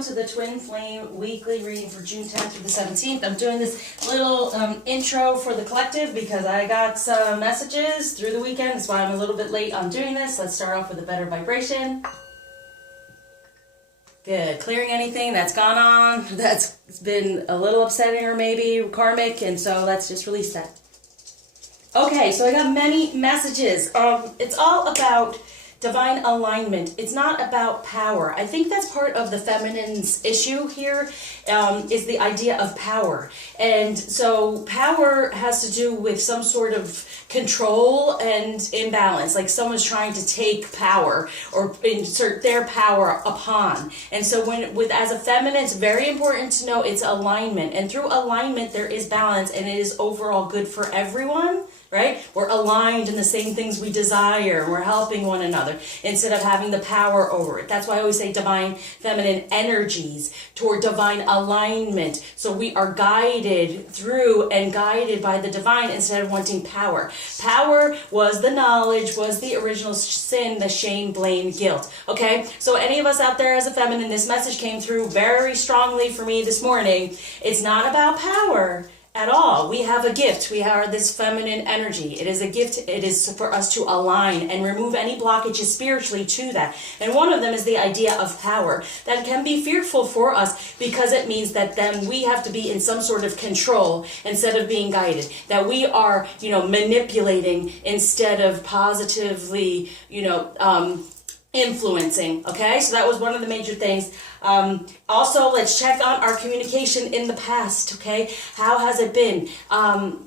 welcome to the Twin Flame weekly reading for June 10th through the 17th. I'm doing this little intro for the collective because I got some messages through the weekend. That's why I'm a little bit late on doing this. Let's start off with a better vibration. Good. Clearing anything that's gone on, that's been a little upsetting or maybe karmic, and so let's just release that. Okay, so I got many messages. It's all about divine alignment. It's not about power. I think that's part of the feminine's issue here, is the idea of power. And so power has to do with some sort of control and imbalance, like someone's trying to take power or insert their power upon. And so as a feminine, it's very important to know it's alignment. And through alignment, there is balance, and it is overall good for everyone. Right? We're aligned in the same things we desire. We're helping one another instead of having the power over it. That's why I always say divine feminine energies toward divine alignment. So we are guided through and guided by the divine instead of wanting power. Power was the knowledge, was the original sin, the shame, blame, guilt. Okay? So any of us out there as a feminine, this message came through very strongly for me this morning. It's not about power at all. We have a gift. We are this feminine energy. It is a gift. It is for us to align and remove any blockages spiritually to that. And one of them is the idea of power. That can be fearful for us because it means that then we have to be in some sort of control instead of being guided. That we are, manipulating instead of positively, influencing. Okay, so that was one of the major things. Also, let's check on our communication in the past. Okay, how has it been?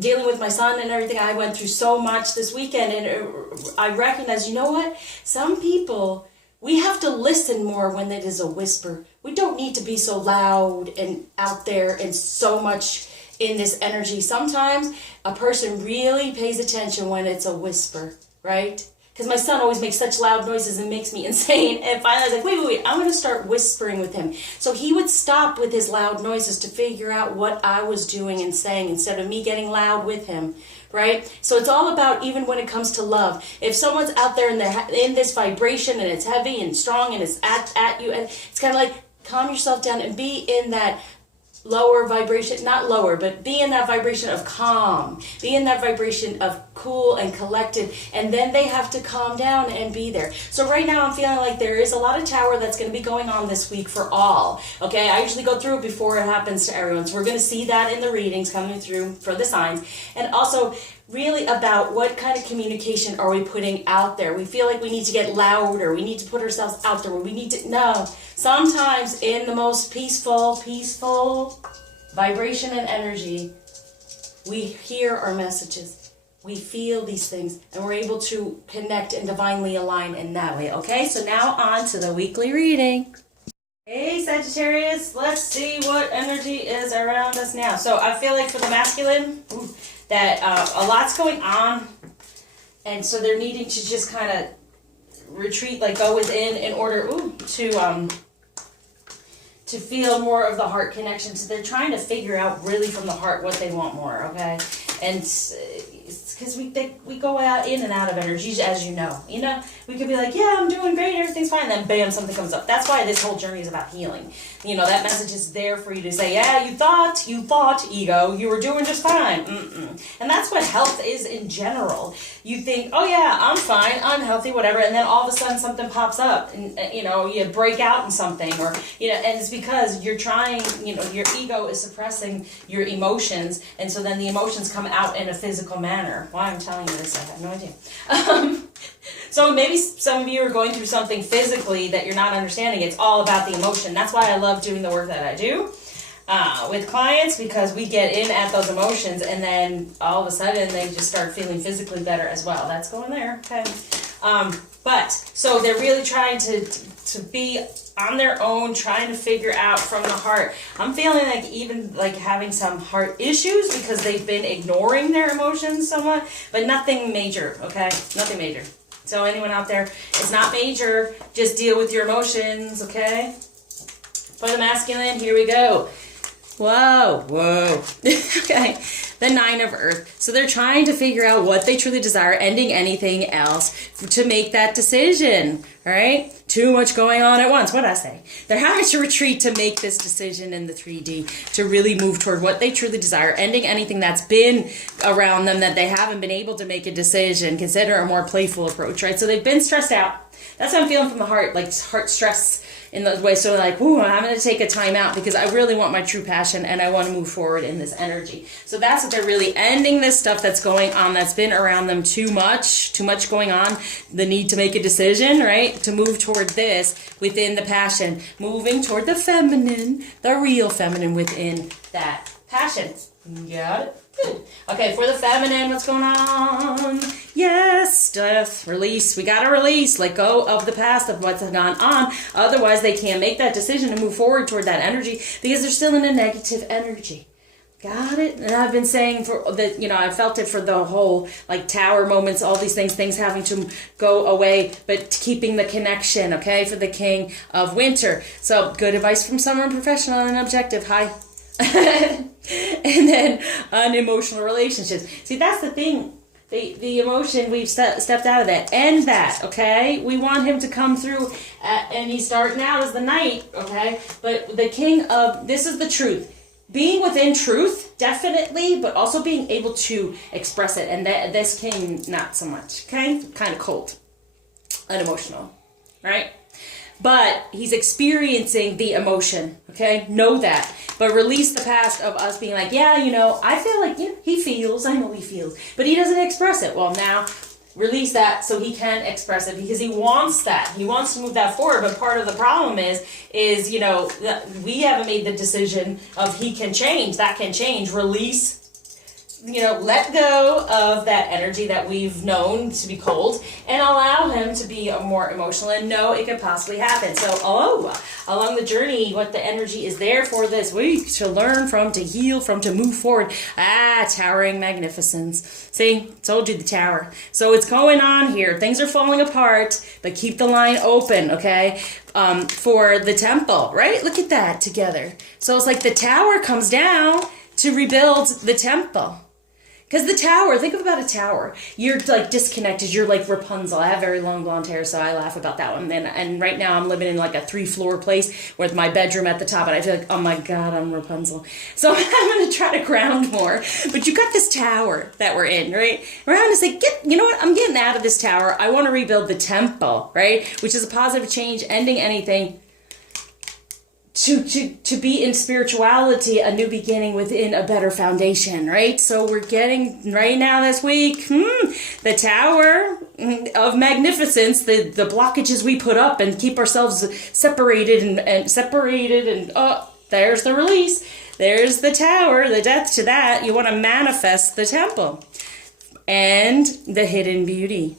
Dealing with my son and everything, I went through so much this weekend, and I recognize, you know what? Some people, we have to listen more when it is a whisper. We don't need to be so loud and out there and so much in this energy. Sometimes a person really pays attention when it's a whisper, right? Because my son always makes such loud noises and makes me insane. And finally I was like, wait, I'm going to start whispering with him. So he would stop with his loud noises to figure out what I was doing and saying instead of me getting loud with him, right? So it's all about, even when it comes to love. If someone's out there and they're in this vibration and it's heavy and strong and it's at you, and it's kind of like, calm yourself down and be in that lower vibration, not lower, but be in that vibration of calm, be in that vibration of cool and collected, and then they have to calm down and be there. So right now I'm feeling like there is a lot of tower that's going to be going on this week for all. Okay, I usually go through it before it happens to everyone, so we're going to see that in the readings coming through for the signs. And also really about what kind of communication are we putting out there. We feel like we need to get louder, we need to put ourselves out there, we need to, no. Sometimes in the most peaceful vibration and energy, we hear our messages, we feel these things, and we're able to connect and divinely align in that way. Okay, so now on to the weekly reading. Hey Sagittarius, let's see what energy is around us now. So I feel like for the masculine, that a lot's going on, and so they're needing to just kind of retreat, like go within in order to feel more of the heart connection. So they're trying to figure out really from the heart what they want more, okay? And it's because we go out in and out of energies, as you know. We could be like, yeah, I'm doing great, everything's fine, then bam, something comes up. That's why this whole journey is about healing. That message is there for you to say, yeah, you thought, ego, you were doing just fine. And that's what health is in general. You think, oh yeah, I'm fine, I'm healthy, whatever, and then all of a sudden something pops up, and you break out in something, or and it's because you're trying, your ego is suppressing your emotions, and so then the emotions come out in a physical manner. Why I'm telling you this, I have no idea. So maybe some of you are going through something physically that you're not understanding. It's all about the emotion. That's why I love doing the work that I do with clients, because we get in at those emotions, and then all of a sudden they just start feeling physically better as well. That's going there, okay? But so they're really trying to be on their own, trying to figure out from the heart. I'm feeling like even like having some heart issues because they've been ignoring their emotions somewhat, but nothing major, okay? Nothing major. So anyone out there, it's not major, just deal with your emotions, okay? For the masculine, here we go. Whoa. Okay. the 9 of Earth. So they're trying to figure out what they truly desire, ending anything else to make that decision. All right? Too much going on at once. What'd I say? They're having to retreat to make this decision in the 3D to really move toward what they truly desire, ending anything that's been around them that they haven't been able to make a decision. Consider a more playful approach, right? So they've been stressed out. That's what I'm feeling from the heart, like heart stress in those ways. So like, ooh, I'm going to take a time out because I really want my true passion and I want to move forward in this energy. So that's what they're really ending this stuff that's going on, that's been around them too much going on. The need to make a decision, right? To move toward this within the passion, moving toward the feminine, the real feminine within that passion. Got it? Good. Okay, for the feminine, what's going on? Yes, death, release. We gotta release, let go of the past, of what's gone on. Otherwise, they can't make that decision to move forward toward that energy because they're still in a negative energy. Got it? And I've been saying for that, you know, I felt it for the whole like tower moments, all these things having to go away, but keeping the connection, okay, for the King of Winter. So good advice from someone professional and objective. Hi. And then unemotional relationships. See, that's the thing. The emotion, we've stepped out of that. End that, okay? We want him to come through, and he's starting out as the knight, okay? But the king of, this is the truth. Being within truth, definitely, but also being able to express it. And this king, not so much, okay? Kind of cold, unemotional, right? But he's experiencing the emotion, okay? Know that. But release the past of us being like, yeah, you know, I feel like, you know, he feels, I know he feels, but he doesn't express it. Well, now release that so he can express it because he wants that. He wants to move that forward. But part of the problem is, you know, we haven't made the decision of he can change, that can change. Release, you know, let go of that energy that we've known to be cold and allow him to be more emotional and know it could possibly happen. So, along the journey, what the energy is there for this week to learn from, to heal from, to move forward. Towering magnificence. See, told you the tower. So it's going on here. Things are falling apart, but keep the line open, okay? For the temple, right? Look at that together. So it's like the tower comes down to rebuild the temple. Because the tower, think about a tower. You're like disconnected. You're like Rapunzel. I have very long blonde hair, so I laugh about that one. And right now I'm living in like a 3-floor place with my bedroom at the top. And I feel like, oh my God, I'm Rapunzel. So I'm going to try to ground more. But you got this tower that we're in, right? We're having to say, you know what? I'm getting out of this tower. I want to rebuild the temple, right? Which is a positive change, ending anything. To be in spirituality, a new beginning within a better foundation, right? So we're getting right now this week, the tower of magnificence, the blockages we put up and keep ourselves separated and there's the release. There's the tower, the death to that. You want to manifest the temple and the hidden beauty.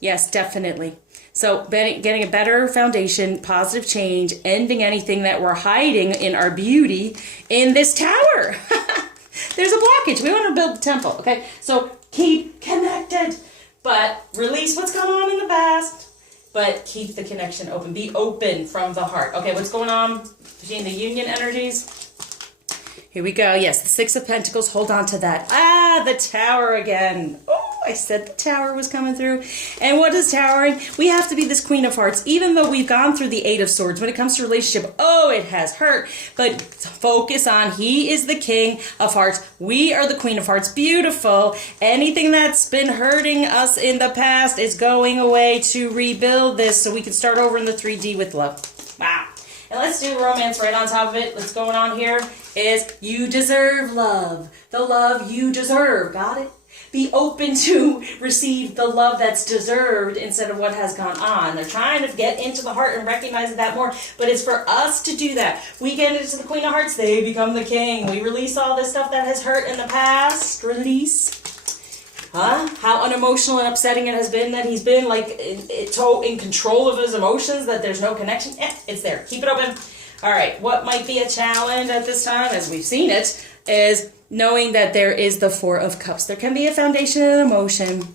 Yes, definitely. So getting a better foundation, positive change, ending anything that we're hiding in our beauty in this tower. There's a blockage. We want to build the temple, okay? So keep connected, but release what's going on in the past, but keep the connection open. Be open from the heart. Okay, what's going on between the union energies? Here we go. Yes, the 6 of Pentacles. Hold on to that. The tower again. Oh, I said the tower was coming through. And what is towering? We have to be this Queen of Hearts. Even though we've gone through the 8 of Swords, when it comes to relationship, it has hurt. But focus on, he is the King of Hearts. We are the Queen of Hearts. Beautiful. Anything that's been hurting us in the past is going away to rebuild this so we can start over in the 3D with love. Wow. And let's do romance right on top of it. What's going on here is you deserve love. The love you deserve. Got it? Be open to receive the love that's deserved instead of what has gone on. They're trying to get into the heart and recognize that more, but it's for us to do that. We get into the Queen of Hearts, they become the King. We release all this stuff that has hurt in the past. Release. How unemotional and upsetting it has been that he's been like in control of his emotions, that there's no connection. It's there. Keep it open. All right. What might be a challenge at this time, as we've seen it, is knowing that there is the 4 of Cups. There can be a foundation and emotion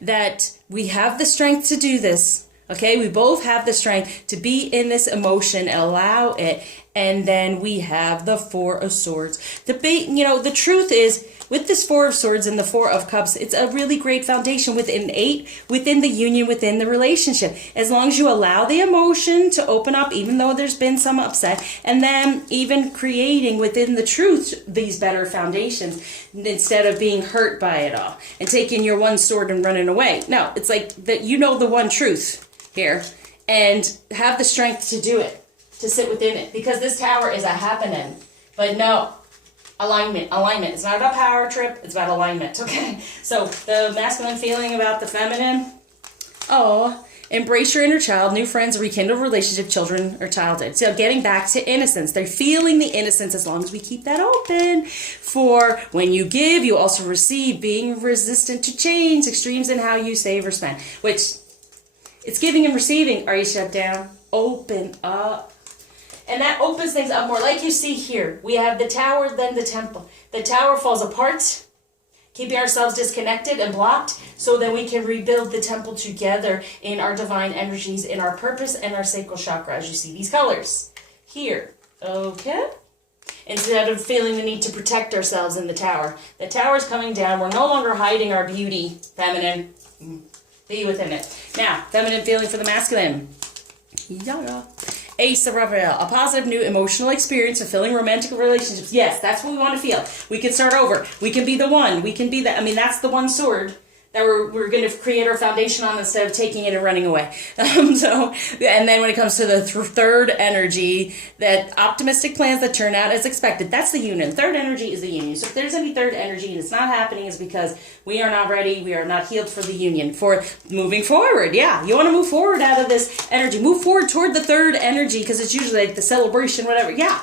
that we have the strength to do this. Okay, we both have the strength to be in this emotion and allow it And then we have the Four of Swords. The truth is, with this Four of Swords and the Four of Cups, it's a really great foundation within the union, within the relationship. As long as you allow the emotion to open up, even though there's been some upset, and then even creating within the truth these better foundations instead of being hurt by it all and taking your one sword and running away. No, it's like that the one truth here and have the strength to do it, to sit within it, because this Tower is a happening. But no, alignment. It's not about power trip, it's about alignment, okay? So the masculine feeling about the feminine, embrace your inner child, new friends, rekindle relationship, children, or childhood. So getting back to innocence. They're feeling the innocence as long as we keep that open. For when you give, you also receive, being resistant to change, extremes in how you save or spend, which it's giving and receiving. Are you shut down? Open up. And that opens things up more. Like you see here, we have the Tower, then the Temple. The Tower falls apart, keeping ourselves disconnected and blocked, so that we can rebuild the Temple together in our divine energies, in our purpose, and our sacral chakra, as you see these colors here. Okay? Instead of feeling the need to protect ourselves in the Tower. The Tower is coming down. We're no longer hiding our beauty, feminine. Be within it. Now, feminine feeling for the masculine. Yeah. Ace of Raphael, a positive new emotional experience, fulfilling romantic relationships. Yes, that's what we want to feel. We can start over. We can be the one. We can be the, that's the one sword that we're going to create our foundation on instead of taking it and running away. And then when it comes to the third energy, that optimistic plans that turn out as expected, that's the union. Third energy is the union. So if there's any third energy and it's not happening, it's because we are not ready, we are not healed for the union, for moving forward. Yeah, you want to move forward out of this energy. Move forward toward the third energy, because it's usually like the celebration, whatever. Yeah.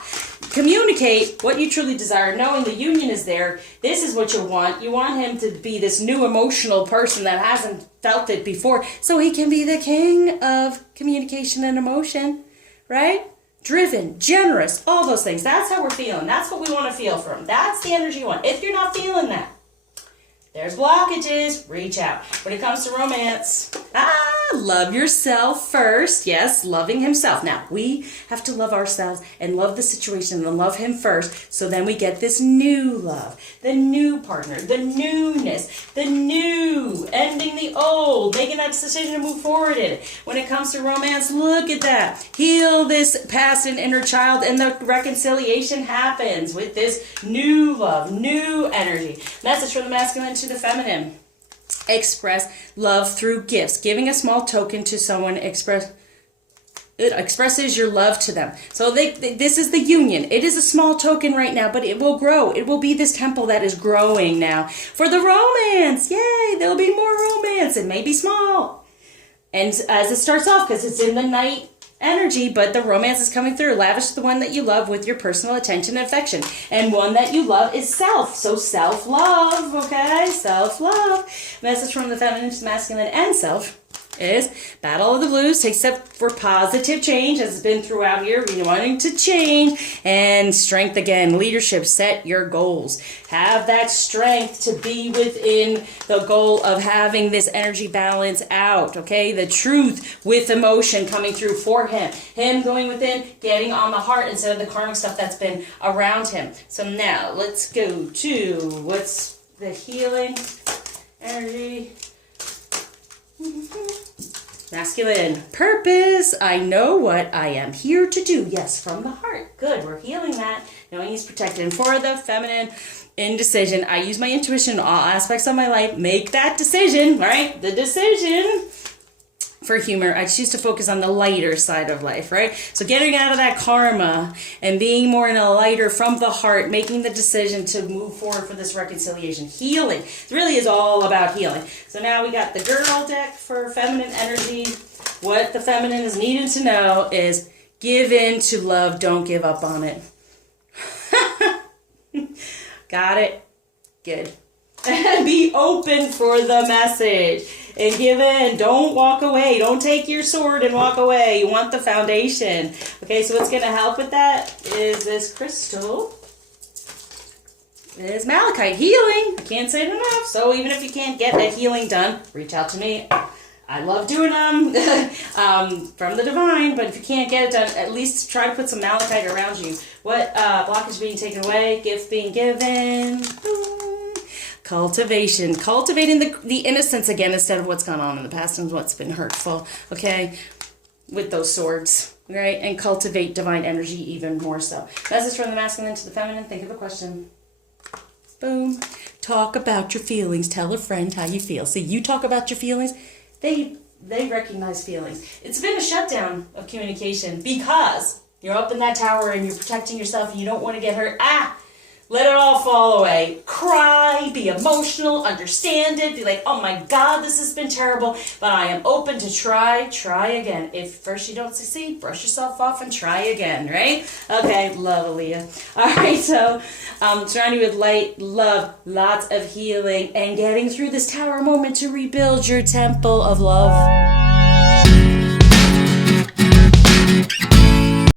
Communicate what you truly desire, knowing the union is there. This is what you want. You want him to be this new emotional person that hasn't felt it before, so he can be the king of communication and emotion, right? Driven, generous, all those things. That's how we're feeling. That's what we want to feel from. That's the energy you want. If you're not feeling that, there's blockages. Reach out. When it comes to romance, love yourself first. Yes, loving himself. Now, we have to love ourselves and love the situation and love him first, so then we get this new love, the new partner, the newness, the new, ending the old, making that decision to move forward in it. When it comes to romance, look at that. Heal this past and inner child, and the reconciliation happens with this new love, new energy. Message from the masculine to the feminine. Express love through gifts. Giving a small token to someone expresses your love to them. So this is the union. It is a small token right now, but it will grow. It will be this temple that is growing now. For the romance, yay, there'll be more romance. It may be small. And as it starts off, because it's in the night energy, but the romance is coming through. Lavish the one that you love with your personal attention and affection. And one that you love is self. So self-love, okay? Self-love. Message from the feminine to masculine and self is Battle of the Blues. Take step for positive change, as it's been throughout here. We're wanting to change. And strength again. Leadership. Set your goals. Have that strength to be within the goal of having this energy balance out. Okay? The truth with emotion coming through for him. Him going within, getting on the heart instead of the karmic stuff that's been around him. So now let's go to what's the healing energy. Masculine. Purpose. I know what I am here to do. Yes, from the heart. Good. We're healing that. Knowing he's protected. And for the feminine, indecision. I use my intuition in all aspects of my life. Make that decision, right? The decision. For humor, I choose to focus on the lighter side of life, right? So getting out of that karma and being more in a lighter from the heart, making the decision to move forward for this reconciliation. Healing. It really is all about healing. So now we got the girl deck for feminine energy. What the feminine is needed to know is give in to love. Don't give up on it. Got it? Good. And be open for the message. And give in. Don't walk away. Don't take your sword and walk away. You want the foundation. Okay, so what's going to help with that is this crystal. It is malachite. Healing. I can't say it enough. So even if you can't get that healing done, reach out to me. I love doing them from the divine, but if you can't get it done, at least try to put some malachite around you. What blockage being taken away, gift being given. Boom. Cultivation. Cultivating the innocence again instead of what's gone on in the past and what's been hurtful. Okay? With those swords. Right? And cultivate divine energy even more so. Message from the masculine to the feminine. Think of a question. Boom. Talk about your feelings. Tell a friend how you feel. See, you talk about your feelings. They recognize feelings. It's been a shutdown of communication because you're up in that tower and you're protecting yourself and you don't want to get hurt. Let it all fall away. Cry, be emotional, understand it, be like, oh my God, this has been terrible, but I am open to try again. If first you don't succeed, brush yourself off and try again, right? Okay, love, Aaliyah. All right, so surround you with light, love, lots of healing, and getting through this tower moment to rebuild your temple of love.